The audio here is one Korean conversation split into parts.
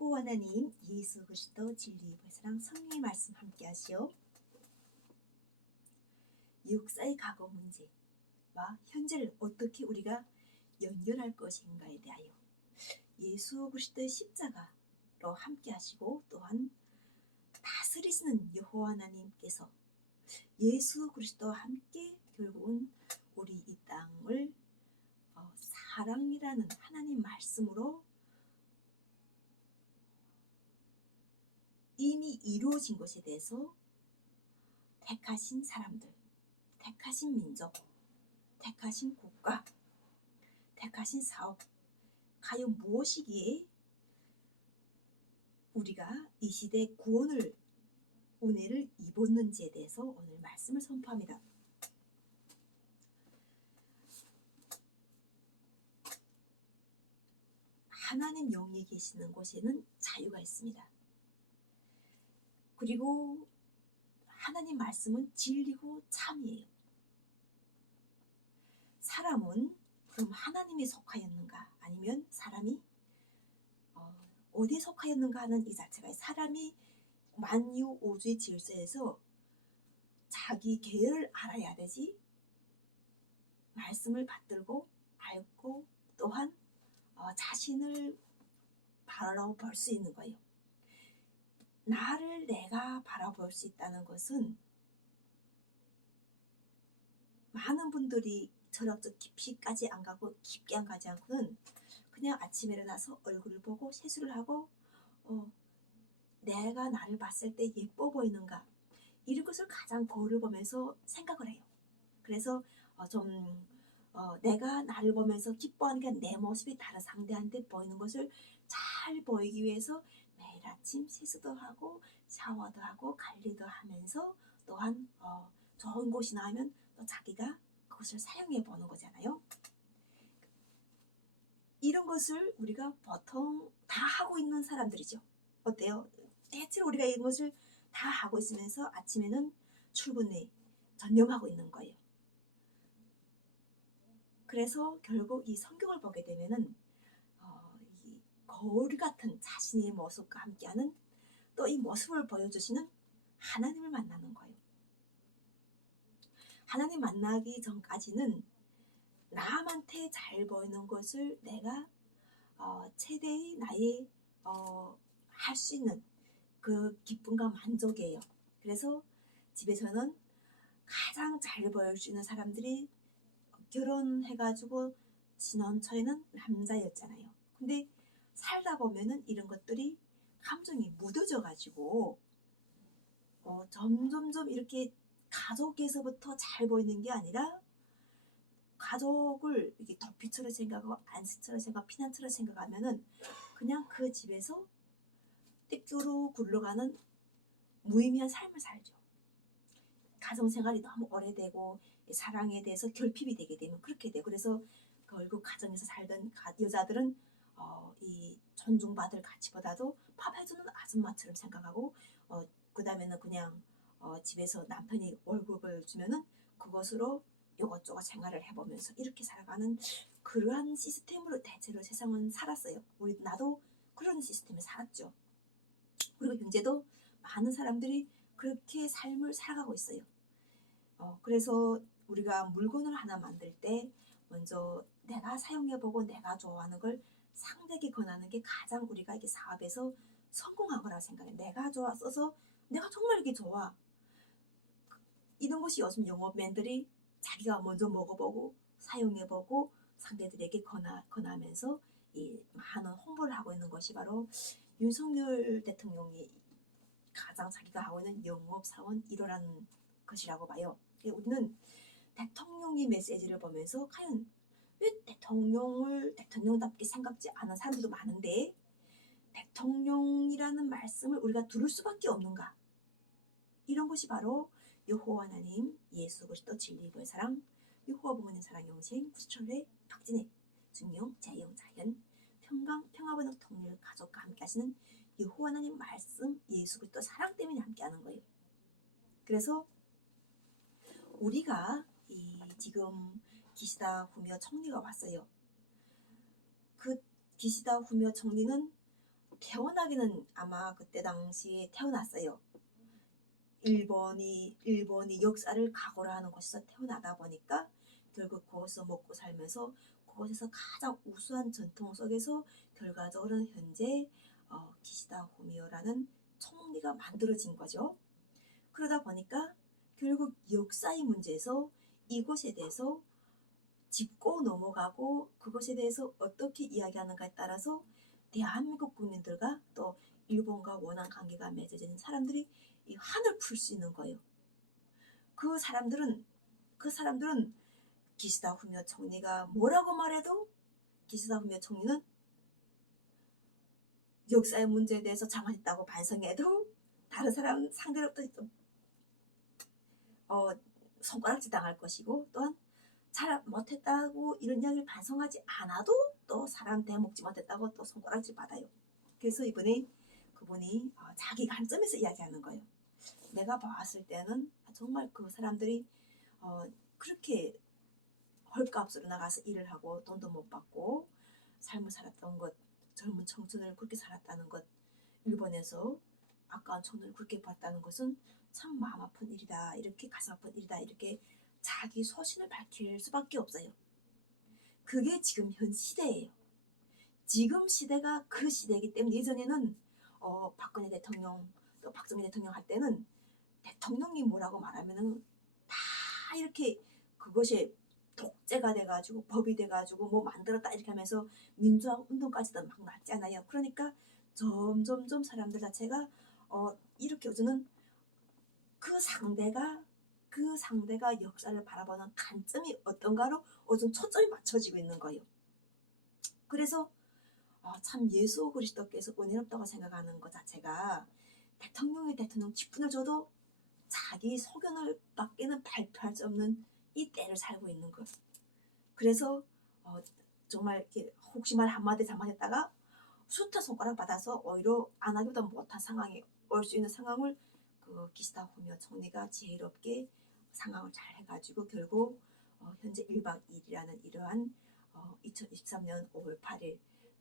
여호와 하나님 예수 그리스도 진리의 보혜사랑 성령의 말씀 함께 하시오. 역사의 과거 문제와 현재를 어떻게 우리가 연결할 것인가에 대하여 예수 그리스도의 십자가로 함께 하시고 또한 다스리시는 여호와 하나님께서 예수 그리스도와 함께 결국은 우리 이 땅을 사랑이라는 하나님 말씀으로 이미 이루어진 것에 대해서 택하신 사람들, 택하신 민족, 택하신 국가, 택하신 사업, 과연 무엇이기에 우리가 이 시대에 구원을 은혜를 입었는지에 대해서 오늘 말씀을 선포합니다. 하나님 영이 계시는 곳에는 자유가 있습니다. 그리고 하나님 말씀은 진리고 참이에요. 사람은 그럼 하나님에 속하였는가 아니면 사람이 어디에 속하였는가 하는 이 자체가 사람이 만유 우주의 질서에서 자기 계를 알아야 되지 말씀을 받들고 알고 또한 자신을 바라볼 수 있는 거예요. 나를 내가 바라볼 수 있다는 것은 많은 분들이 철학적 깊이까지 안 가고 깊게 안 가지 않고는 그냥 아침에 일어나서 얼굴을 보고 세수를 하고 내가 나를 봤을 때 예뻐 보이는가 이런 것을 가장 거울을 보면서 생각을 해요. 그래서 내가 나를 보면서 기뻐하니까 내 모습이 다른 상대한테 보이는 것을 잘 보이기 위해서 매일 아침 세수도 하고 샤워도 하고 관리도 하면서 또한 좋은 곳이 나오면 또 자기가 그것을 사용해 보는 거잖아요. 이런 것을 우리가 보통 다 하고 있는 사람들이죠. 어때요? 대체로 우리가 이런 것을 다 하고 있으면서 아침에는 출근에 전념하고 있는 거예요. 그래서 결국 이 성경을 보게 되면은 이 거울 같은 자신의 모습과 함께하는 또 이 모습을 보여주시는 하나님을 만나는 거예요. 하나님 만나기 전까지는 남한테 잘 보이는 것을 내가 최대의 나의 할 수 있는 그 기쁨과 만족이에요. 그래서 집에서는 가장 잘 보일 수 있는 사람들이 결혼해가지고 신혼초에는 남자였잖아요. 근데 살다 보면은 이런 것들이 감정이 묻어져가지고 점점점 이렇게 가족에서부터 잘 보이는 게 아니라 가족을 이렇게 덕비처럼 생각하고 안식처럼 생각하고 피난처럼 생각하면은 그냥 그 집에서 띡두루 굴러가는 무의미한 삶을 살죠. 가정생활이 너무 오래되고 사랑에 대해서 결핍이 되게 되면 그렇게 돼요. 그래서 결국 가정에서 살던 여자들은 이 존중받을 가치보다도 밥 해주는 아줌마처럼 생각하고 그 다음에는 그냥 집에서 남편이 월급을 주면은 그것으로 요것저것 생활을 해보면서 이렇게 살아가는 그러한 시스템으로 대체로 세상은 살았어요. 나도 그런 시스템에 살았죠. 그리고 현재도 많은 사람들이 그렇게 삶을 살아가고 있어요. 그래서 우리가 물건을 하나 만들 때 먼저 내가 사용해보고 내가 좋아하는 걸 상대에게 권하는 게 가장 우리가 이게 사업에서 성공한 거라고 생각해요. 내가 써서 내가 정말 이게 좋아. 이런 것이 요즘 영업맨들이 자기가 먼저 먹어보고 사용해보고 상대들에게 권하면서 이 많은 홍보를 하고 있는 것이 바로 윤석열 대통령이 가장 자기가 하고 있는 영업사원 1호라는 것이라고 봐요. 우리는 대통령의 메시지를 보면서 과연 왜 대통령을 대통령답게 생각지 않은 사람들도 많은데 대통령이라는 말씀을 우리가 들을 수밖에 없는가? 이런 것이 바로 여호와 하나님, 예수 그리스도 진리의 보혜사랑, 여호와 부모님 사랑 영생, 구수철회, 박진혜, 중용, 재영, 자연, 평화번영 통일 가족과 함께 하시는 여호와 하나님 말씀, 예수 그리스도 사랑 때문에 함께 하는 거예요. 그래서 우리가 지금 기시다 후미오 총리가 왔어요. 그 기시다 후미오 총리는 태어나기는 아마 그때 당시에 태어났어요. 일본이 역사를 각오를 하는 곳에서 태어나다 보니까 결국 거기서 먹고 살면서 그곳에서 가장 우수한 전통 속에서 결과적으로는 현재 기시다 후미오라는 총리가 만들어진 거죠. 그러다 보니까 결국 역사의 문제에서 이곳에 대해서 짚고 넘어가고 그것에 대해서 어떻게 이야기하는가에 따라서 대한민국 국민들과 또 일본과 원한 관계가 맺어지는 사람들이 이 한을 풀 수 있는 거예요. 그 사람들은 기시다 후미오 총리가 뭐라고 말해도 기시다 후미오 총리는 역사의 문제에 대해서 잘못했다고 반성해도 다른 사람 상대로부터 손가락질 당할 것이고 또한 잘 못했다고 이런 이야기를 반성하지 않아도 또 사람 대먹지 못했다고 또 손가락질 받아요. 그래서 이번에 그분이 자기 관점에서 이야기하는 거예요. 내가 봤을 때는 정말 그 사람들이 그렇게 헐값으로 나가서 일을 하고 돈도 못 받고 삶을 살았던 것, 젊은 청춘을 그렇게 살았다는 것, 일본에서 아까운 청년을 그렇게 봤다는 것은 참 마음 아픈 일이다, 이렇게 가슴 아픈 일이다, 이렇게 자기 소신을 밝힐 수밖에 없어요. 그게 지금 현 시대예요. 지금 시대가 그 시대이기 때문에 예전에는 박근혜 대통령 또 박정희 대통령 할 때는 대통령이 뭐라고 말하면은 다 이렇게 그것이 독재가 돼가지고 법이 돼가지고 뭐 만들었다 이렇게 하면서 민주화 운동까지도 막 났잖아요. 그러니까 점점점 사람들 자체가 이렇게 요즘은 그 상대가 역사를 바라보는 관점이 어떤가로 요즘 초점이 맞춰지고 있는 거예요. 그래서 참 예수 그리스도께서 은혜롭다고 생각하는 것 자체가 대통령 직분을 줘도 자기 소견을 밖에는 발표할 수 없는 이 때를 살고 있는 것. 그래서 정말 이렇게 혹시 말 한마디 잘못했다가 숱한 손가락 받아서 오히려 안 하기보다 못한 상황이 올 수 있는 상황을 그 기시다 후미오 총리가 지혜롭게 상황을 잘 해가지고 결국 현재 1박 2일이라는 이러한 2023년 5월 8일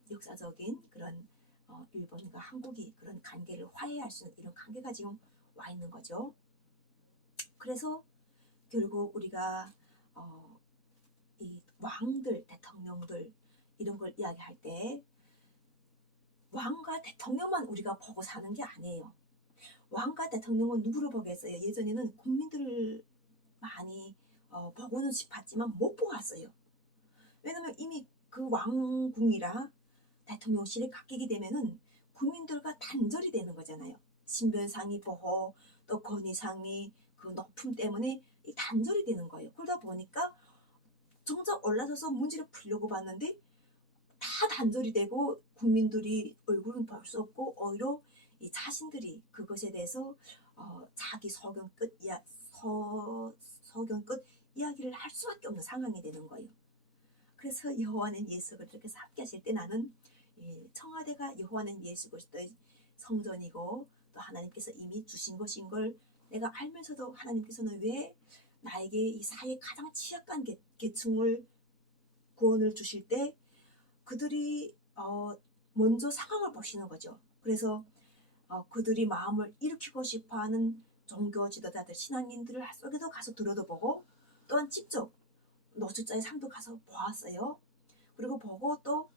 역사적인 그런 일본과 한국이 그런 관계를 화해할 수 있는 이런 관계가 지금 와 있는 거죠. 그래서 결국 우리가 이 왕들, 대통령들 이런 걸 이야기할 때 왕과 대통령만 우리가 보고 사는 게 아니에요. 왕과 대통령은 누구를 보겠어요? 예전에는 국민들을 많이 보고는 싶었지만 못 보았어요. 왜냐면 이미 그 왕궁이라 대통령실에 맡기게 되면은 국민들과 단절이 되는 거잖아요. 신변상의 보호 또 권위상의 그 높음 때문에 단절이 되는 거예요. 그러다 보니까 정작 올라서서 문제를 풀려고 봤는데 다 단절이 되고 국민들이 얼굴은 볼 수 없고 오히려 이 자신들이 그것에 대해서 자기 소견 끝 이야기를 할 수밖에 없는 상황이 되는 거예요. 그래서 여호와는 예수 그리스도께서 함께 하실 때 나는 청와대가 여호와는 예수 그리스도의 성전이고 또 하나님께서 이미 주신 것인 걸 내가 알면서도 하나님께서는 왜 나에게 이 사회의 가장 취약한 계층을 구원을 주실 때 그들이 먼저 상황을 보시는 거죠. 그래서 그들이 마음을 일으키고 싶어하는 종교 지도자들, 신앙인들을 속에도 가서 들어도 보고 또한 직접 노숙자의 삶도 가서 보았어요. 그리고 보고 또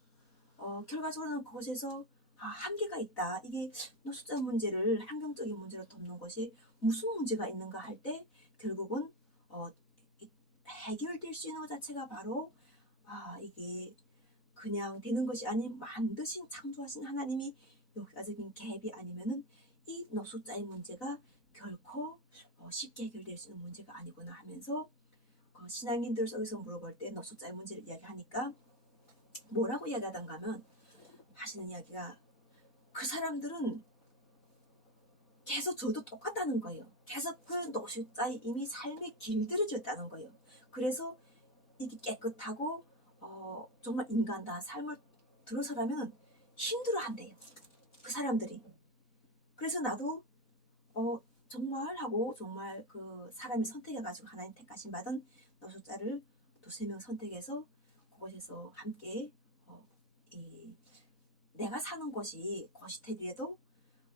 결과적으로는 그곳에서 한계가 있다. 이게 노숙자 문제를 환경적인 문제로 돕는 것이 무슨 문제가 있는가 할 때 결국은 해결될 수 있는 것 자체가 바로 이게 그냥 되는 것이 아닌 만드신 창조하신 하나님이 역사적인 갭이 아니면은 이 노숙자의 문제가 결코 쉽게 해결될 수 있는 문제가 아니구나 하면서 신앙인들 속에서 물어볼 때 노숙자의 문제를 이야기하니까 뭐라고 이야기하던가 하면 하시는 이야기가 그 사람들은 계속 저도 똑같다는 거예요. 계속 그 노숙자의 이미 삶에 길들여졌다는 거예요. 그래서 이게 깨끗하고 정말 인간다운 삶을 들어서라면 힘들어한대요. 그 사람들이. 그래서 나도 정말 하고 정말 그 사람이 선택해가지고 하나님 택하신 받은 노숙자를 2-3명 선택해서 그곳에서 함께 내가 사는 곳이 고시텔이라도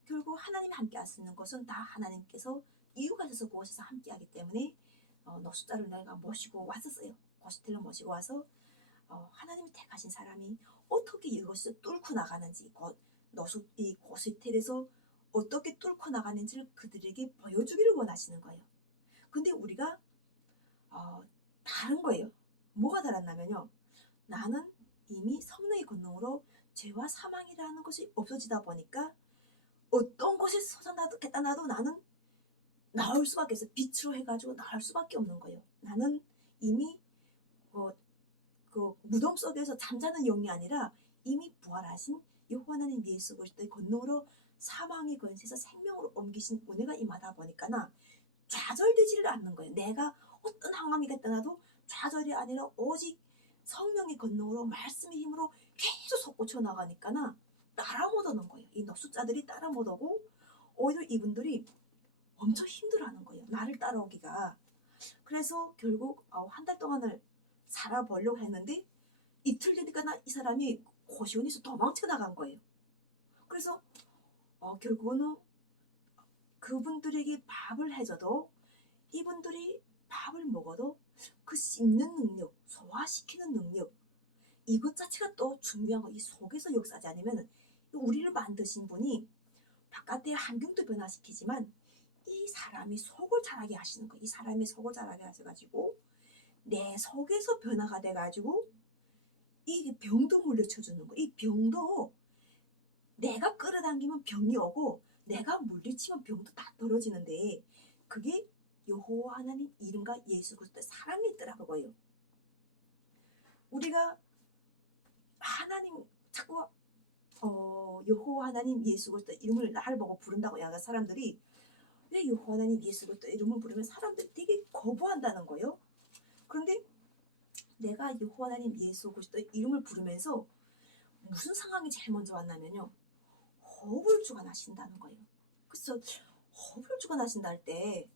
결국 하나님이 함께 할 수 있는 것은 다 하나님께서 이유가 있어서 그곳에서 함께 하기 때문에 노숙자를 내가 모시고 왔었어요. 고시텔로 모시고 와서 하나님이 택하신 사람이 어떻게 이것을 뚫고 나가는지 이 고시텔에서 어떻게 뚫고 나가는지를 그들에게 보여주기를 원하시는 거예요. 근데 우리가 다른 거예요. 뭐가 달랐냐면요. 나는 이미 성령의 권능으로 죄와 사망이라는 것이 없어지다 보니까 어떤 것이 솟아나겠다 나도 나는 나올 수밖에 없어요. 빛으로 해가지고 나올 수밖에 없는 거예요. 나는 이미 그 무덤 속에서 잠자는 영이 아니라 이미 부활하신 여호와 하나님 예수 그리스도의 권능으로 사망의 권세에서 생명으로 옮기신 은혜가 임하다 보니까 나 좌절되지를 않는 거예요. 내가 어떤 상황이 됐더라도 좌절이 아니라 오직 성령의 권능으로 말씀의 힘으로 계속 솟구쳐 나가니까 나 따라 못 오는 거예요. 이 노숙자들이 따라 못 오고 오히려 이분들이 엄청 힘들어하는 거예요. 나를 따라오기가. 그래서 결국 한 달 동안을 살아보려고 했는데 이틀 되니까 이 사람이 고시원에서 도망쳐 나간 거예요. 그래서 결국은 그분들에게 밥을 해줘도 이분들이 밥을 먹어도 그 씹는 능력, 소화시키는 능력 이것 자체가 또 중요한 거. 이 속에서 역사하지 않으면 우리를 만드신 분이 바깥의 환경도 변화시키지만 이 사람이 속을 자라게 하시는 거예요. 이 사람이 속을 자라게 하셔가지고 내 속에서 변화가 돼가지고 이 병도 물리쳐주는 거예요. 이 병도 내가 끌어당기면 병이 오고 내가 물리치면 병도 다 떨어지는데 그게 여호와 하나님 이름과 예수 그리스도의 사랑이 있더라고요. 우리가 하나님 자꾸 여호와 하나님 예수 그리스도 이름을 나를 보고 부른다고 야가 사람들이 왜 여호와 하나님 예수 그리스도 이름을 부르면 사람들이 되게 거부한다는 거예요. 그런데 내가 여호와 하나님 예수 그리스도 이름을 부르면서 무슨 상황이 제일 먼저 왔냐면요. 호흡을 주가 나신다는 거예요. 그래서 호흡을 주가 나신다 할 때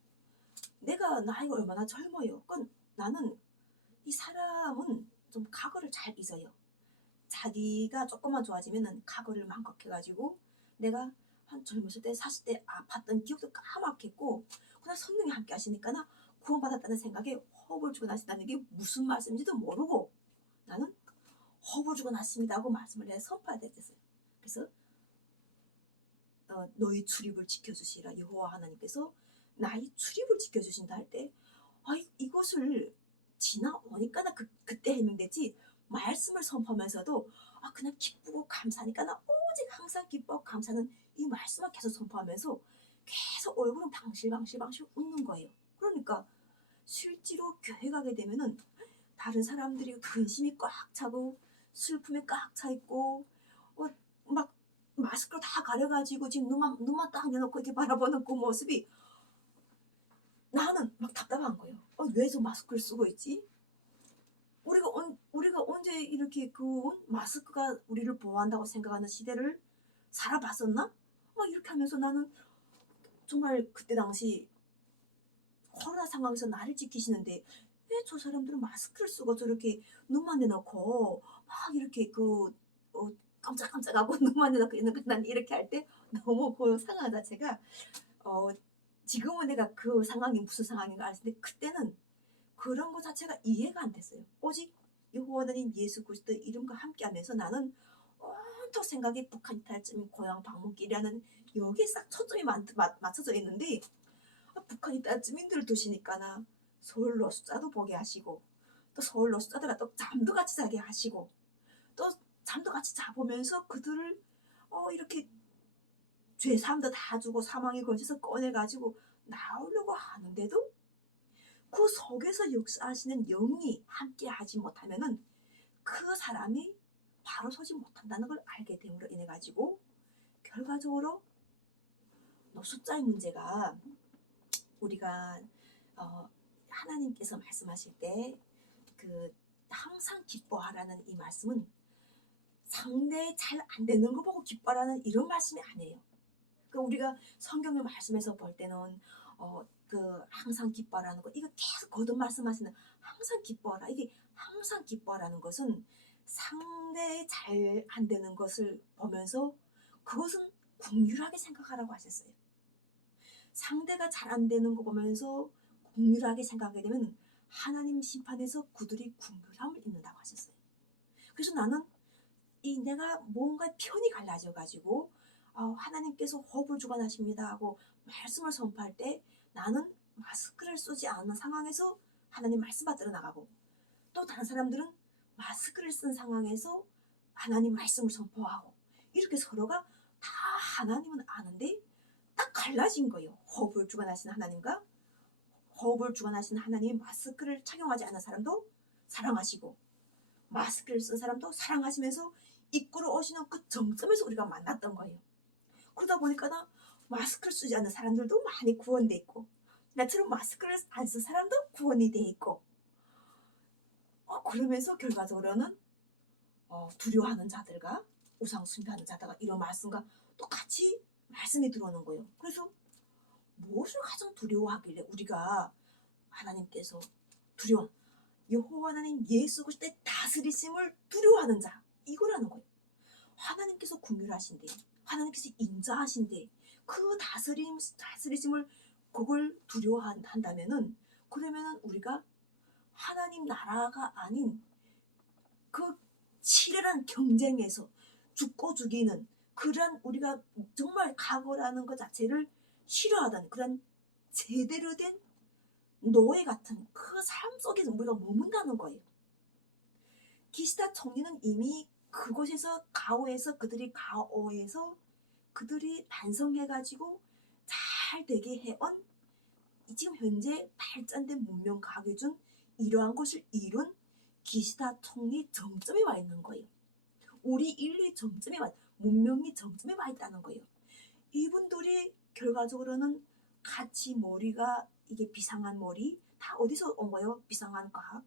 내가 나이가 얼마나 젊어요. 그러니까 나는 이 사람은 좀 과거를 잘 잊어요. 자기가 조금만 좋아지면은 과거를 망각해가지고 내가 한 젊었을 때 40대 아팠던 기억도 까맣겠고 그냥 성령이 함께 하시니까 나 구원받았다는 생각에 호흡을 주고 나신다는 게 무슨 말씀인지도 모르고 나는 호흡을 주고 났습니다 하고 말씀을 해 선포해야 됐어요. 그래서 너희 출입을 지켜주시라 여호와 하나님께서 나의 출입을 지켜주신다 할 때 이것을 지나오니까 나 그때 해명되지 말씀을 선포하면서도 그냥 기쁘고 감사하니까 나 오직 항상 기뻐하고 감사는 이 말씀을 계속 선포하면서 계속 얼굴은 방실방실 웃는 거예요. 그러니까 실제로 교회 가게 되면은 다른 사람들이 근심이 꽉 차고 슬픔이 꽉 차 있고 막 마스크를 다 가려가지고 지금 눈만 딱 내놓고 이렇게 바라보는 그 모습이 나는 막 답답한 거예요. 왜 저 마스크를 쓰고 있지? 우리가 언제 이렇게 마스크가 우리를 보호한다고 생각하는 시대를 살아봤었나? 막 이렇게 하면서 나는 정말 그때 당시 코로나 상황에서 나를 지키시는데 왜 저 사람들은 마스크를 쓰고 저렇게 눈만 내놓고 막 이렇게 깜짝깜짝하고 눈만 내놓고 있는 거 난 이렇게 할 때 너무 그 상황 자체가 지금은 내가 그 상황이 무슨 상황인가 알았는데 그때는 그런 것 자체가 이해가 안 됐어요. 오직 여호와 하나님 예수 그리스도 이름과 함께하면서 나는 온통 생각이 북한 이탈쯤인 고향 방문길이라는 여기에 싹 초점이 맞춰져 있는데 북한 이탈쯤인들을 두시니까 나 서울 노숙자도 보게 하시고 또 서울 노숙자들과 또 잠도 같이 자게 하시고 또 잠도 같이 자보면서 그들을 이렇게 죄 사함도 다 주고 사망의 권세에서 꺼내가지고 나오려고 하는데도 그 속에서 역사하시는 영이 함께 하지 못하면은 그 사람이 바로 서지 못한다는 걸 알게 됨으로 인해 가지고 결과적으로 노숙자의 문제가 우리가 하나님께서 말씀하실 때 항상 기뻐하라는 이 말씀은 상대 잘 안 되는 거 보고 기뻐하라는 이런 말씀이 아니에요. 그러니까 우리가 성경의 말씀에서 볼 때는 항상 기뻐하라는 거 이거 계속 거듭 말씀하시는 항상 기뻐하라. 이게 항상 기뻐하라는 것은 상대의 잘 안 되는 것을 보면서 그것은 긍휼하게 생각하라고 하셨어요. 상대가 잘 안 되는 거 보면서 긍휼하게 생각하게 되면 하나님 심판에서 그들이 긍휼함을 입는다고 하셨어요. 그래서 나는 내가 뭔가 편이 갈라져 가지고 하나님께서 호흡을 주관하십니다 하고 말씀을 선포할 때 나는 마스크를 쓰지 않는 상황에서 하나님 말씀 받들어 나가고, 또 다른 사람들은 마스크를 쓴 상황에서 하나님 말씀을 선포하고, 이렇게 서로가 다 하나님은 아는데 딱 갈라진 거예요. 호흡을 주관하시는 하나님과 호흡을 주관하시는 하나님이 마스크를 착용하지 않는 사람도 사랑하시고 마스크를 쓴 사람도 사랑하시면서 이끌어 오시는 그 정점에서 우리가 만났던 거예요. 그러다 보니까 나 마스크를 쓰지 않는 사람들도 많이 구원돼 있고, 나처럼 마스크를 안 쓴 사람도 구원이 돼 있고, 그러면서 결과적으로는 두려워하는 자들과 우상 숭배하는 자들과 이런 말씀과 똑같이 말씀이 들어오는 거예요. 그래서 무엇을 가장 두려워하길래 우리가 하나님께서 여호와 하나님 예수 그리스도의 다스리심을 두려워하는 자, 이거라는 거예요. 하나님께서 긍휼하신데, 하나님께서 인자하신데 그 다스리심을 그걸 두려워한다면은, 그러면은 우리가 하나님 나라가 아닌 그 치열한 경쟁에서 죽고 죽이는 그런, 우리가 정말 각오라는 것 자체를 싫어하던 그런 제대로 된 노예 같은 그 삶 속에서 우리가 머문다는 거예요. 기시다 총리는 이미 그곳에서 그들이 반성해가지고 잘 되게 해온, 지금 현재 발전된 문명 과학에 준 이러한 것을 이룬 기시다 총리 정점에 와 있는 거예요. 우리 인류의 정점에 문명이 정점에 와 있다는 거예요. 이분들이 결과적으로는 같이 머리가 이게 비상한 머리, 다 어디서 온 거예요? 비상한 과학,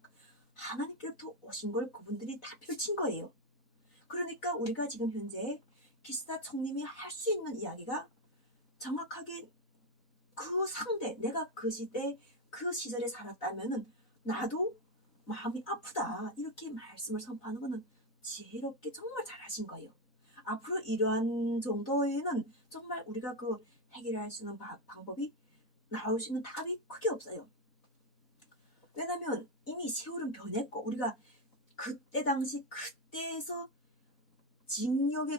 하나님께로부터 오신 걸 그분들이 다 펼친 거예요. 그러니까 우리가 지금 현재 기시다 총님이 할 수 있는 이야기가 정확하게 그 상대, 내가 그 시대 그 시절에 살았다면은 나도 마음이 아프다 이렇게 말씀을 선포하는 거는 지혜롭게 정말 잘하신 거예요. 앞으로 이러한 정도에는 정말 우리가 그 해결할 수 있는 방법이, 나올 수 있는 답이 크게 없어요. 왜냐하면 이미 세월은 변했고, 우리가 그때에서 징역에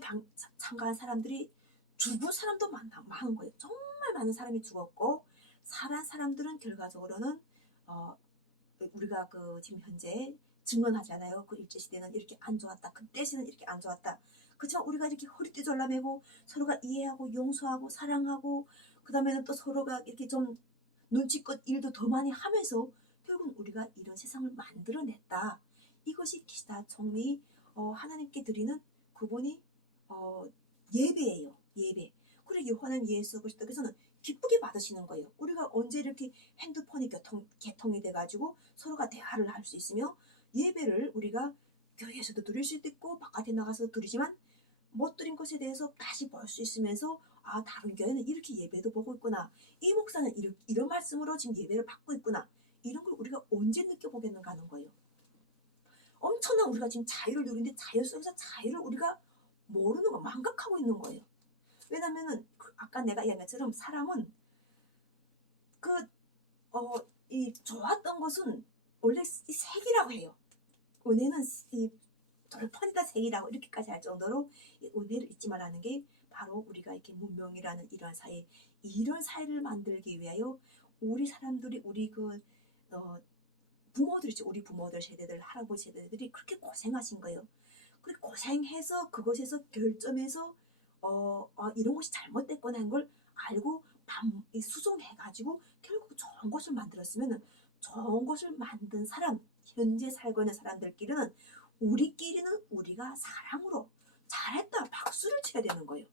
참가한 사람들이 죽은 사람도 많은 거예요. 정말 많은 사람이 죽었고, 살아난 사람들은 결과적으로는 우리가 지금 현재 증언하잖아요. 그 일제시대는 이렇게 안 좋았다, 그때 시는 이렇게 안 좋았다. 그렇지만 우리가 이렇게 허리띠 졸라매고 서로가 이해하고 용서하고 사랑하고, 그 다음에는 또 서로가 이렇게 좀 눈치껏 일도 더 많이 하면서 결국은 우리가 이런 세상을 만들어냈다. 이것이 기시다 총리 하나님께 드리는 그분이 예배예요. 예배. 그리고 요한은 예수 그리스도께서는 기쁘게 받으시는 거예요. 우리가 언제 이렇게 핸드폰이 개통이 돼가지고 서로가 대화를 할 수 있으며, 예배를 우리가 교회에서도 드릴 수도 있고 바깥에 나가서 드리지만 못 드린 것에 대해서 다시 볼 수 있으면서, 다른 교회는 이렇게 예배도 보고 있구나, 이 목사는 이런 말씀으로 지금 예배를 받고 있구나, 이런 걸 우리가 언제 느껴보겠는가 하는 거예요. 엄청난 우리가 지금 자유를 누리는데 자유 속에서 자유를 우리가 모르는 거, 망각하고 있는 거예요. 왜냐면은 아까 내가 이야기한 것처럼 사람은 이 좋았던 것은 원래 이 색이라고 해요. 은혜는 이 돌판이다 색이라고 이렇게까지 할 정도로 은혜를 잊지 말라는 게 바로 우리가 이렇게 문명이라는 이런 사회를 만들기 위하여 우리 사람들이, 우리 부모들이죠. 우리 부모들 세대들, 할아버지 세대들이 그렇게 고생하신 거예요. 그렇게 고생해서 그것에서 결점해서 이런 것이 잘못됐거나 한 걸 알고 수정해가지고 결국 좋은 것을 만들었으면, 좋은 것을 만든 사람, 현재 살고 있는 사람들끼리는 우리가 사랑으로 잘했다 박수를 쳐야 되는 거예요.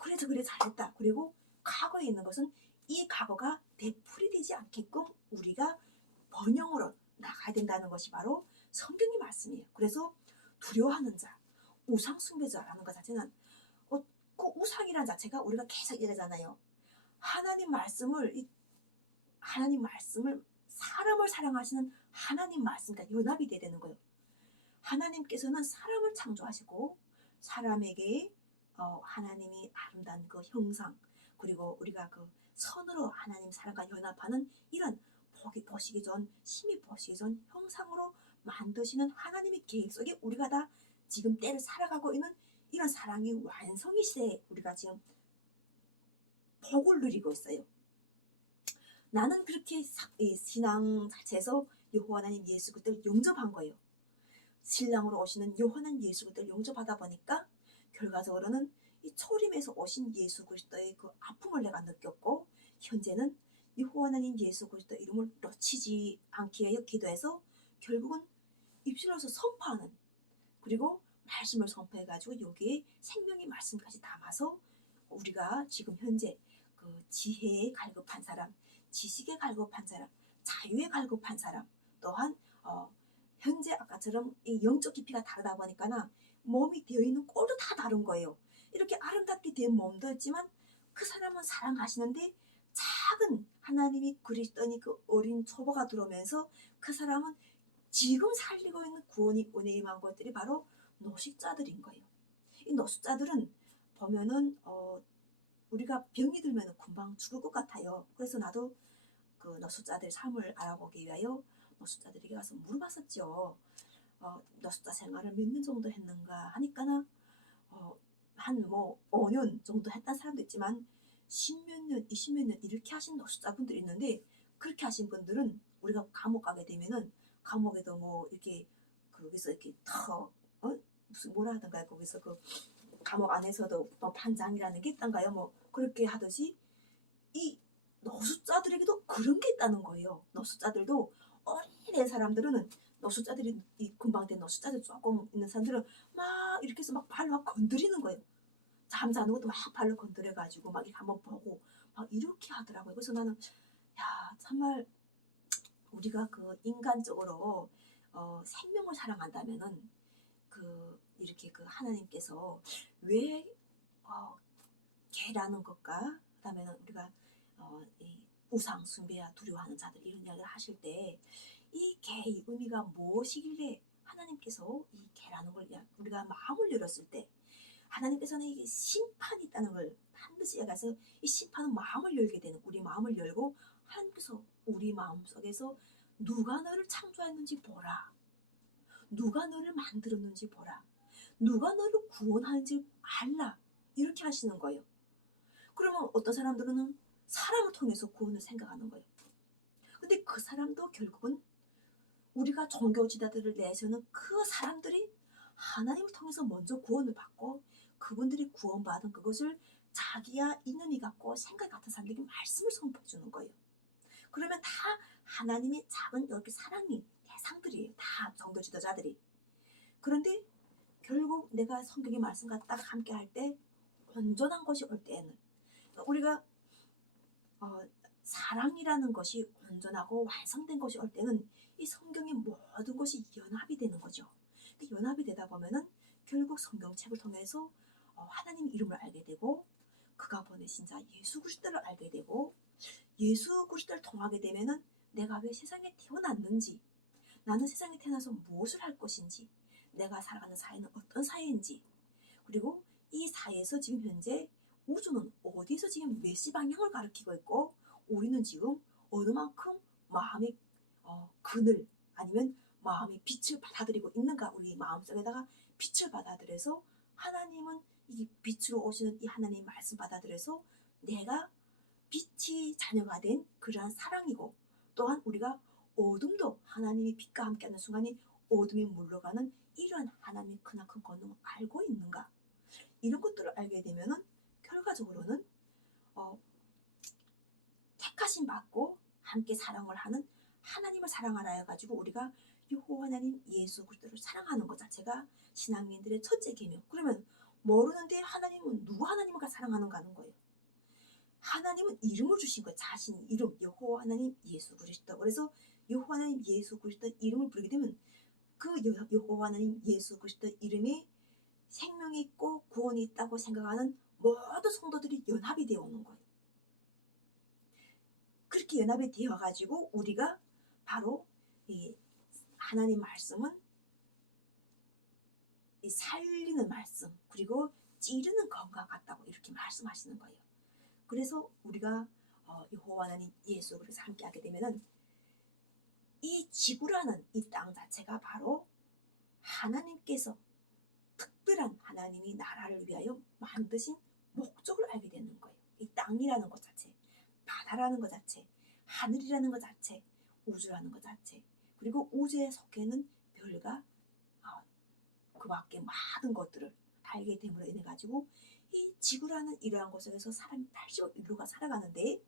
그래 잘했다. 그리고 과거에 있는 것은 이 과거가 되풀이되지 않게끔 우리가 번영으로 나가야 된다는 것이 바로 성경의 말씀이에요. 그래서 두려워하는 자, 우상 숭배자라는 것 자체는 그 우상이라는 자체가 우리가 계속 얘기하잖아요. 하나님 말씀을 사람을 사랑하시는 하나님 말씀과 연합이 돼야 되는 거예요. 하나님께서는 사람을 창조하시고 사람에게 하나님이 아름다운 그 형상, 그리고 우리가 그 선으로 하나님 사람과 연합하는 이런 보시기 전, 심히 보시기 전 형상으로 만드시는 하나님의 계획 속에 우리가 다 지금 때를 살아가고 있는 이런 사랑의 완성의 시대에 우리가 지금 복을 누리고 있어요. 나는 그렇게 신앙 자체에서 여호와 하나님 예수 그리스도를 영접한 거예요. 신랑으로 오시는 여호와 하나님 예수 그리스도를 영접하다 보니까 결과적으로는 이 초림에서 오신 예수 그리스도의 그 아픔을 내가 느꼈고, 현재는 여호와 하나님 예수 그리스도 이름을 놓치지 않기 위하여 기도해서 결국은 입술로서 선포하는, 그리고 말씀을 선포해가지고 여기에 생명의 말씀까지 담아서 우리가 지금 현재 그 지혜에 갈급한 사람, 지식에 갈급한 사람, 자유에 갈급한 사람, 또한 현재 아까처럼 이 영적 깊이가 다르다 보니까 몸이 되어 있는 꼴도 다 다른 거예요. 이렇게 아름답게 된 몸도 있지만 그 사람은 사랑하시는데 작은 하나님이 그리스도니 그 어린 초보가 들어오면서 그 사람은 지금 살리고 있는 구원이 은혜 임한 것들이 바로 노숙자들인 거예요. 이 노숙자들은 보면은 우리가 병이 들면 금방 죽을 것 같아요. 그래서 나도 그 노숙자들의 삶을 알아보기 위하여 노숙자들에게 가서 물어봤었죠. 노숙자 생활을 몇 년 정도 했는가 하니까는 한 5년 정도 했던 사람도 있지만 10몇 년, 20몇 년 이렇게 하신 노숙자분들이 있는데, 그렇게 하신 분들은 우리가 감옥 가게 되면은 감옥에도 이렇게 거기서 이렇게 무슨 뭐라 하던가요? 거기서 그 감옥 안에서도 반장이라는 게 있단가요? 그렇게 하듯이 이 노숙자들에게도 그런 게 있다는 거예요. 노숙자들도 어린애 사람들은 노숙자들이 이 금방 된 노숙자들 조금 있는 사람들은 막 이렇게 해서 막 발로 막 건드리는 거예요. 잠자는 것도 막 발로 건드려가지고 막 이렇게 한번 보고 막 이렇게 하더라고요. 그래서 나는 야 정말 우리가 그 인간적으로 생명을 사랑한다면은 이렇게 그 하나님께서 왜 개라는 것과 그다음에는 우리가 이 우상 숭배와 두려워하는 자들 이런 이야기를 하실 때 이 개의 의미가 무엇이길래 하나님께서 이 개라는 걸 우리가 마음을 열었을 때 하나님께서는 이게 심판이 있다는 걸 반드시 얘기해서 이 심판은 마음을 열게 되는, 우리 마음을 열고 하나님께서 우리 마음속에서 누가 너를 창조했는지 보라, 누가 너를 만들었는지 보라, 누가 너를 구원하는지 알라, 이렇게 하시는 거예요. 그러면 어떤 사람들은 사람을 통해서 구원을 생각하는 거예요. 근데 그 사람도 결국은 우리가 종교 지도자들을 내세우는 그 사람들이 하나님을 통해서 먼저 구원을 받고 그분들이 구원받은 그것을 자기야 이놈이 같고 생각 같은 사람들에게 말씀을 선포해 주는 거예요. 그러면 다 하나님의 작은 이렇게 사랑의 대상들이에요. 다 종교 지도자들이. 그런데 결국 내가 성경의 말씀과 딱 함께 할 때 온전한 것이 올 때에는 우리가 사랑이라는 것이 온전하고 완성된 것이 올 때는 이 성경의 모든 것이 연합이 되는 거죠. 연합이 되다 보면은 결국 성경책을 통해서 하나님 이름을 알게 되고 그가 보내신 자 예수 그리스도를 알게 되고, 예수 그리스도를 통하게 되면은 내가 왜 세상에 태어났는지, 나는 세상에 태어나서 무엇을 할 것인지, 내가 살아가는 사회는 어떤 사회인지, 그리고 이 사회에서 지금 현재 우주는 어디서 지금 몇 시 방향을 가리키고 있고 우리는 지금 어느 만큼 마음의 그늘 아니면 마음의 빛을 받아들이고 있는가, 우리 마음속에다가 빛을 받아들여서 하나님은 이 빛으로 오시는 이 하나님의 말씀 받아들여서 내가 빛이 자녀가 된 그러한 사랑이고, 또한 우리가 어둠도 하나님이 빛과 함께하는 순간에 어둠이 물러가는 이러한 하나님의 크나큰 권능을 알고 있는가, 이런 것들을 알게 되면은 결과적으로는 택하심 받고 함께 사랑을 하는 하나님을 사랑하라 해가지고 우리가 여호와 하나님 예수 그리스도를 사랑하는 것 자체가 신앙인들의 첫째 계명. 그러면 모르는데 하나님은 누구 하나님을 사랑하는가 하는 거예요. 하나님은 이름을 주신 거예요. 자신 이름 여호와 하나님 예수 그리스도. 그래서 여호와 하나님 예수 그리스도 이름을 부르게 되면 그 여호와 하나님 예수 그리스도 이름에 생명이 있고 구원이 있다고 생각하는 모든 성도들이 연합이 되어 오는 거예요. 그렇게 연합이 되어가지고 우리가 바로 이 하나님 말씀은 이 살리는 말씀 그리고 찌르는 건과 같다고 이렇게 말씀하시는 거예요. 그래서 우리가 여호와 하나님 예수 그리스도 함께하게 되면은 이 지구라는 이 땅 자체가 바로 하나님께서 특별한 하나님이 나라를 위하여 만드신 목적을 알게 되는 거예요. 이 땅이라는 것 자체, 바다라는 것 자체, 하늘이라는 것 자체, 우주라는 것 자체, 그리고 우주에 속해 있는 별과 그 밖에 많은 것들을 알게 됨으로 인해 가지고 이 지구라는 이러한 곳에서 사람이 80억 인류가 살아가는데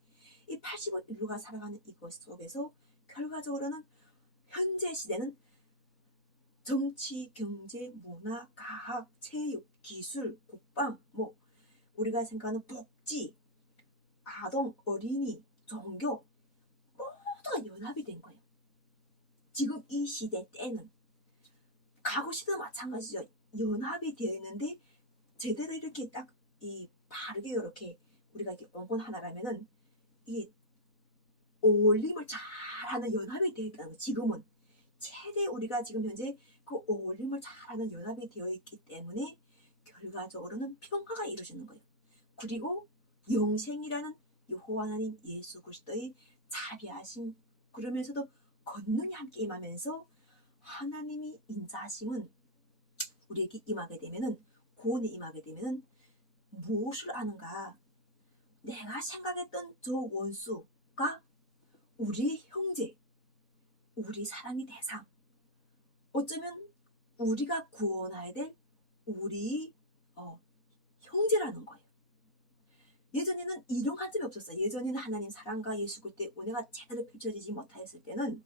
이 80억 인류가 살아가는 이곳 속에서 결과적으로는 현재 시대는 정치, 경제, 문화, 과학, 체육, 기술, 국방, 우리가 생각하는 복지, 아동, 어린이, 종교 모두가 연합이 된 거예요. 지금 이 시대 때는 과거 시대도 마찬가지죠. 연합이 되어 있는데 제대로 이렇게 딱 이 바르게 이렇게 우리가 이렇게 원권 하나라면은 이게 어울림을 잘하는 연합이 되어 있다는 거예요. 지금은 최대 우리가 지금 현재 그 어울림을 잘하는 연합이 되어 있기 때문에 결과적으로는 평화가 이루어지는 거예요. 그리고 영생이라는 여호와 하나님 예수 그리스도의 자비하심 그러면서도 권능이 함께 임하면서 하나님이 인자하심은 우리에게 임하게 되면은 구원이 임하게 되면은 무엇을 아는가? 내가 생각했던 저 원수가 우리의 형제, 우리 사랑의 대상, 어쩌면 우리가 구원해야 될 우리 형제라는 거예요. 예전에는 이런 관점이 없었어요. 예전에는 하나님 사랑과 예수 그리스도의 은혜가 제대로 펼쳐지지 못하였을 때는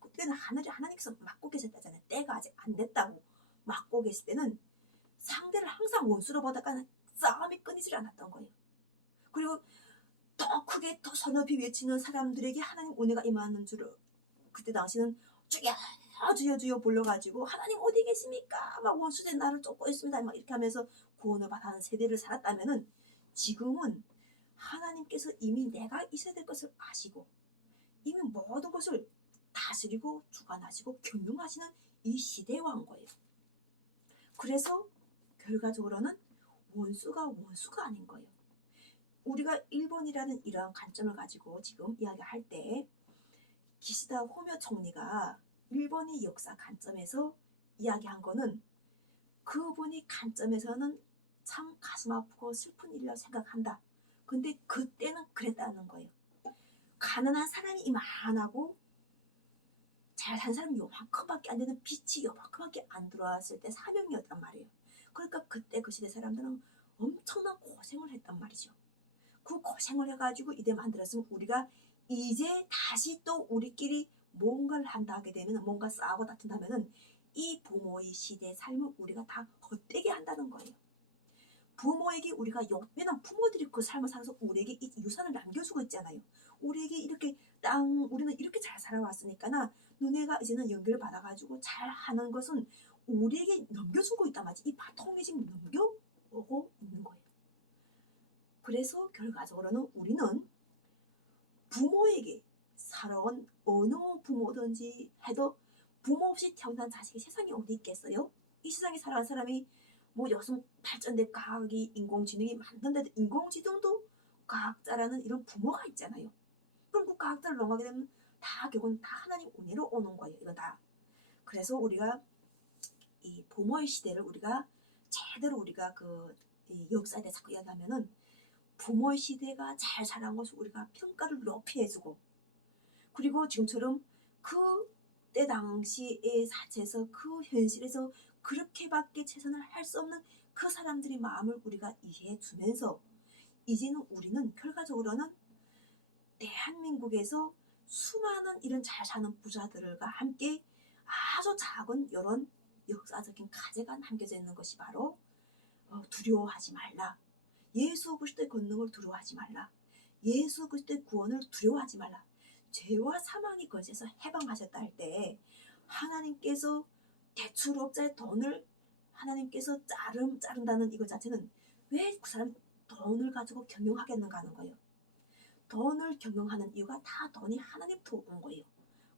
그때는 하나님께서 막고 계셨다잖아요. 때가 아직 안 됐다고 막고 계실 때는 상대를 항상 원수로 보다가 싸움이 끊이질 않았던 거예요. 그리고 더 크게 더 서높이 외치는 사람들에게 하나님 은혜가 임하는 줄 그때 당시는 주여 주여 주여 불러가지고 하나님 어디 계십니까? 막 원수들 나를 쫓고 있습니다. 막 이렇게 하면서 구원을 받아는 세대를 살았다면은 지금은 하나님께서 이미 내가 있어야 될 것을 아시고 이미 모든 것을 다스리고 주관하시고 경영하시는 이 시대에 온 거예요. 그래서 결과적으로는 원수가 아닌 거예요. 우리가 일본이라는 이러한 관점을 가지고 지금 이야기할 때 기시다 후미오 총리가 일본의 역사 관점에서 이야기한 거는 그분이 관점에서는 참 가슴 아프고 슬픈 일이라고 생각한다. 근데 그때는 그랬다는 거예요. 가난한 사람이 이만하고 잘 산 사람이 요만큼밖에 안 되는 빛이 요만큼밖에 안 들어왔을 때 사명이었단 말이에요. 그러니까 그때 그 시대 사람들은 엄청난 고생을 했단 말이죠. 그 고생을 해가지고 이때 만들었으면 우리가 이제 다시 또 우리끼리 뭔가를 한다 하게 되면 뭔가 싸우고 다툰다면은 이 부모의 시대 삶을 우리가 다 헛되게 한다는 거예요. 부모에게 우리가 왜냐면 부모들이 그 삶을 살아서 우리에게 이 유산을 남겨주고 있잖아요. 우리에게 이렇게 우리는 이렇게 잘 살아왔으니까 너네가 이제는 연결을 받아가지고 잘 하는 것은 우리에게 넘겨주고 있단 말이지. 이 바통이 지금 넘겨오고 있는 거예요. 그래서 결과적으로는 우리는 부모에게 살아온 어느 부모든지 해도 부모 없이 태어난 자식이 세상에 어디 있겠어요? 이 세상에 살아간 사람이 요즘 발전된 과학이 인공지능이 만든데도 인공지능도 과학자라는 이런 부모가 있잖아요. 그럼 그 과학자를 넘어가게 되면 다 결국은 다 하나님 은혜로 오는 거예요. 이건 다. 그래서 우리가 이 부모의 시대를 우리가 제대로 우리가 이 역사에 대해 자꾸 이야기하면은 부모의 시대가 잘 자란 것을 우리가 평가를 높이 해주고 그리고 지금처럼 그때 당시의 사체에서 그 현실에서 그렇게밖에 최선을 할 수 없는 그 사람들의 마음을 우리가 이해해 주면서 이제는 우리는 결과적으로는 대한민국에서 수많은 이런 잘 사는 부자들과 함께 아주 작은 이런 역사적인 과제가 남겨져 있는 것이 바로 두려워하지 말라. 예수 그리스도의 권능을 두려워하지 말라. 예수 그리스도의 구원을 두려워하지 말라. 죄와 사망의 권세에서 해방하셨다 할 때 하나님께서 대출업자의 돈을 하나님께서 자른다는 이것 자체는 왜 그 사람이 돈을 가지고 경영하겠는가 하는 거예요. 돈을 경영하는 이유가 다 돈이 하나님부터 온 거예요.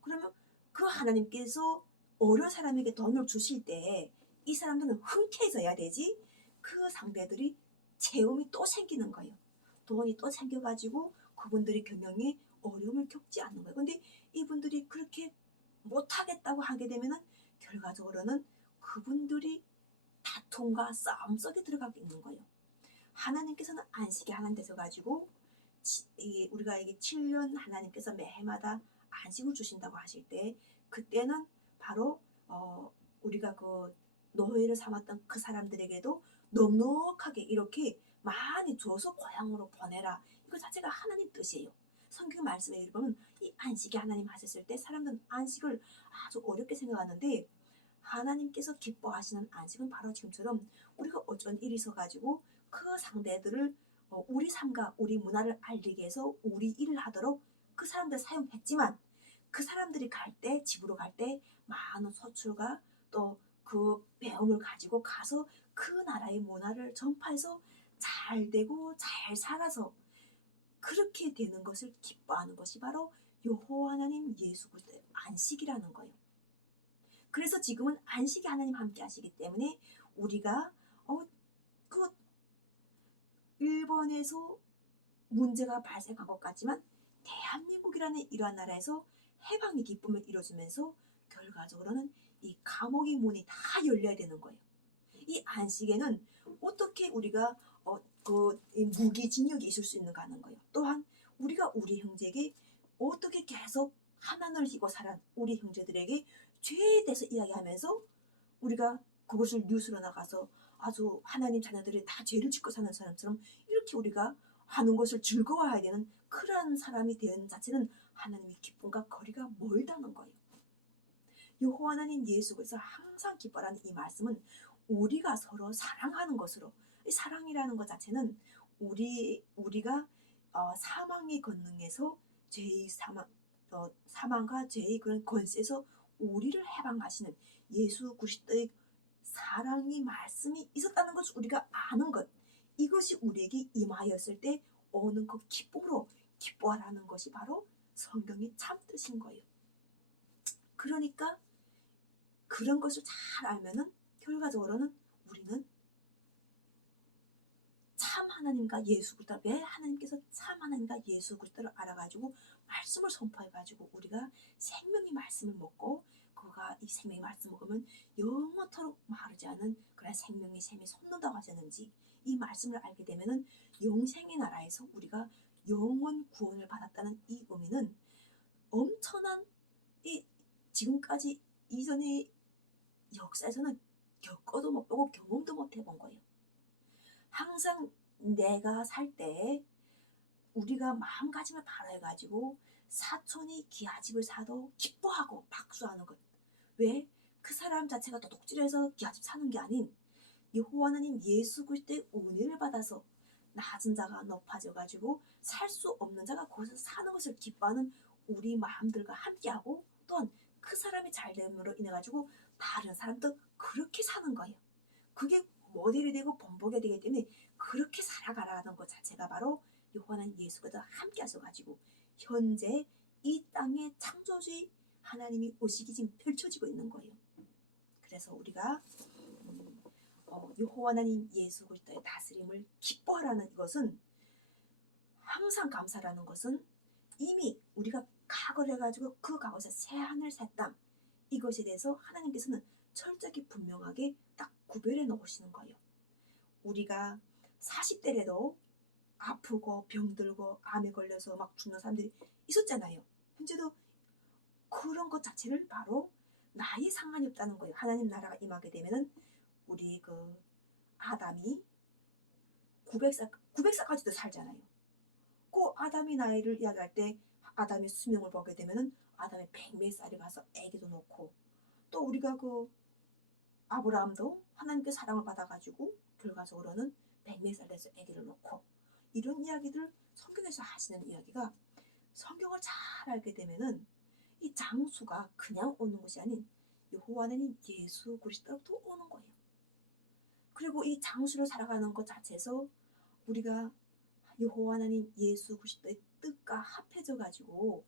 그러면 그 하나님께서 어려운 사람에게 돈을 주실 때 이 사람들은 흔쾌해져야 되지 그 상대들이 체험이 또 생기는 거예요. 돈이 또 생겨가지고 그분들이 경영에 어려움을 겪지 않는 거예요. 근데 이분들이 그렇게 못하겠다고 하게 되면은 결과적으로는 그분들이 다툼과 싸움 속에 들어가게 있는 거예요. 하나님께서는 안식이 하나님 되셔가지고 우리가 이게 7년 하나님께서 매해마다 안식을 주신다고 하실 때 그때는 바로 우리가 그 노예를 삼았던 그 사람들에게도 넉넉하게 이렇게 많이 줘서 고향으로 보내라. 이거 자체가 하나님 뜻이에요. 성경 말씀에 보면 이 안식이 하나님 하셨을 때 사람들은 안식을 아주 어렵게 생각하는데 하나님께서 기뻐하시는 안식은 바로 지금처럼 우리가 어쩐 일이 있어가지고 그 상대들을 우리 삶과 우리 문화를 알리기 위해서 우리 일을 하도록 그 사람들 사용했지만 그 사람들이 갈 때 집으로 갈 때 많은 소출과 또 그 배움을 가지고 가서 그 나라의 문화를 전파해서 잘 되고 잘 살아서 그렇게 되는 것을 기뻐하는 것이 바로 여호와 하나님 예수 그리스도의 안식이라는 거예요. 그래서 지금은 안식이 하나님 함께 하시기 때문에 우리가 그 일본에서 문제가 발생한 것 같지만 대한민국이라는 이러한 나라에서 해방의 기쁨을 이뤄주면서 결과적으로는 이 감옥의 문이 다 열려야 되는 거예요. 이 안식에는 어떻게 우리가 그 무기징역이 있을 수 있는가 하는 거예요. 또한 우리가 우리 형제에게 어떻게 계속 하나님을 휘고 살아 우리 형제들에게 죄에 대해서 이야기하면서 우리가 그것을 뉴스로 나가서 아주 하나님 자녀들이 다 죄를 짓고 사는 사람처럼 이렇게 우리가 하는 것을 즐거워해야 되는 그러한 사람이 되는 자체는 하나님의 기쁨과 거리가 멀다는 거예요. 여호와 하나님 예수 그리스도 항상 기뻐라는 이 말씀은 우리가 서로 사랑하는 것으로 이 사랑이라는 것 자체는 우리가 사망의 권능에서 죄의 사망과 죄의 그런 권세에서 우리를 해방하시는 예수 그리스도의 사랑의 말씀이 있었다는 것을 우리가 아는 것 이것이 우리에게 임하였을 때 오는 그 기쁨으로 기뻐하라는 것이 바로 성경의 참뜻인 거예요. 그러니까 그런 것을 잘 알면은 결과적으로는 우리는 참 하나님과 예수 그리스도 왜 하나님께서 참 하나님과 예수 그리스도를 알아가지고 말씀을 선포해가지고 우리가 생명의 말씀을 먹고 그가 이 생명의 말씀 먹으면 영원토록 마르지 않은 그런 생명의 샘이 솟는다고 하셨는지 이 말씀을 알게 되면은 영생의 나라에서 우리가 영원 구원을 받았다는 이 의미는 엄청난 이 지금까지 이전의 역사에서는 겪어도 못 보고 경험도 못 해본 거예요. 항상 내가 살 때 우리가 마음가짐을 바로 해가지고 사촌이 기아집을 사도 기뻐하고 박수하는 것. 왜? 그 사람 자체가 도둑질해서 기아집 사는 게 아닌 여호와 하나님 예수 그리스도의 은혜를 받아서 낮은 자가 높아져가지고 살 수 없는 자가 거기서 사는 것을 기뻐하는 우리 마음들과 함께하고 또한 그 사람이 잘됨으로 인해가지고 다른 사람도 그렇게 사는 거예요. 그게 모델이 되고 본보기 되기 때문에 그렇게 살아가라는 것 자체가 바로 여호와 하나님 예수 그리스도와 함께 하셔가지고 현재 이 땅의 창조주의 하나님이 의식이 지금 펼쳐지고 있는 거예요. 그래서 우리가 여호와 하나님 예수 그리스도의 다스림을 기뻐하라는 이것은 항상 감사라는 것은 이미 우리가 각오를 해가지고 그 각오에서 새 하늘 새 땅 이것에 대해서 하나님께서는 철저하게 분명하게 딱 구별해 놓으시는 거예요. 우리가 40대래도 아프고 병들고 암에 걸려서 막 죽는 사람들이 있었잖아요. 현재도 그런 것 자체를 바로 나이 상관이 없다는 거예요. 하나님 나라가 임하게 되면은 우리 그 아담이 900살까지도 살잖아요. 그 아담이 나이를 이야기할 때 아담이 수명을 보게 되면은 아담이 100몇 살이 가서 아기도 놓고 또 우리가 그 아브라함도 하나님께 사랑을 받아가지고 결과적으로는 100몇 살 돼서 아기를 놓고 이런 이야기들 성경에서 하시는 이야기가 성경을 잘 알게 되면은 이 장수가 그냥 오는 것이 아닌 여호와 하나님 예수 그리스도로부터 오는 거예요. 그리고 이 장수를 살아가는 것 자체에서 우리가 여호와 하나님 예수 그리스도의 뜻과 합해져 가지고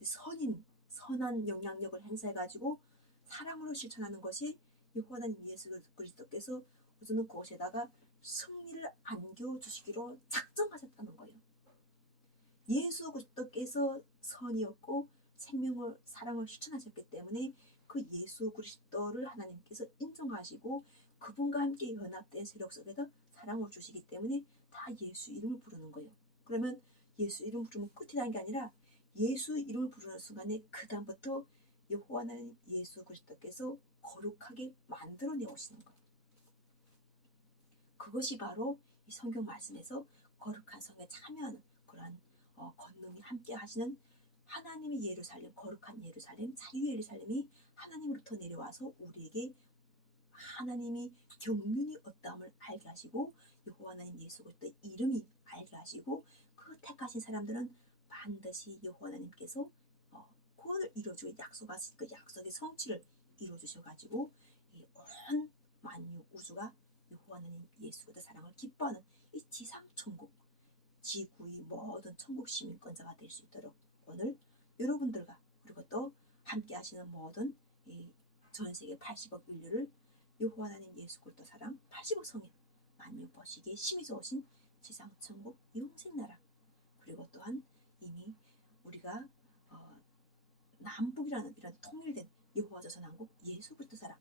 선한 영향력을 행사해 가지고 사랑으로 실천하는 것이 여호와 하나님 예수 그리스도께서 우선은 그곳에다가 승리를 안겨주시기로 작정하셨다는 거예요. 예수 그리스도께서 선이었고 생명을 사랑을 실천하셨기 때문에 그 예수 그리스도를 하나님께서 인정하시고 그분과 함께 연합된 세력 속에서 사랑을 주시기 때문에 다 예수 이름을 부르는 거예요. 그러면 예수 이름 부르면 끝이라는 게 아니라 예수 이름을 부르는 순간에 그 다음부터 여호와 하나님 예수 그리스도께서 거룩하게 만들어내 오시는 거예요. 그것이 바로 이 성경 말씀에서 거룩한 성에 참여하는 그러한 권능이 함께 하시는 하나님의 예루살렘, 거룩한 예루살렘, 자유의 예루살렘이 하나님으로부터 내려와서 우리에게 하나님이 경륜이 어떠함을 알게 하시고 여호와 하나님 예수 그리스도의 이름이 알게 하시고 그 택하신 사람들은 반드시 여호와 하나님께서 구원을 이루어주고 약속하신 그 약속의 성취를 이루어주셔가지고 이 온 만유 우주가 여호와 하나님 예수 그리스도의 사랑을 기뻐하는 이 지상 천국 지구의 모든 천국 시민권자가 될 수 있도록 오늘 여러분들과 그리고 또 함께 하시는 모든 이 전 세계 80억 인류를 여호와 하나님 예수 그리스도 사랑 80억 성인 만유 보시기에 심히 좋으신 지상 천국 영생 나라 그리고 또한 이미 우리가 남북이라는 이런 통일된 여호와 조선 한국 예수 그리스도 사랑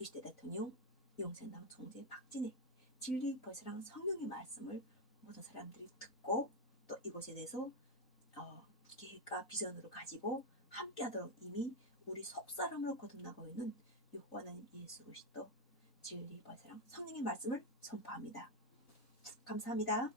20대 대통령 영생당 총재 박진애 진리 벌새랑 성령의 말씀을 모든 사람들이 듣고 또 이것에 대해서 계획과 비전으로 가지고 함께하도록 이미 우리 속사람으로 거듭나고 있는 여호와 하나님 예수 그리스도 진리 벌새랑 성령의 말씀을 선포합니다. 감사합니다.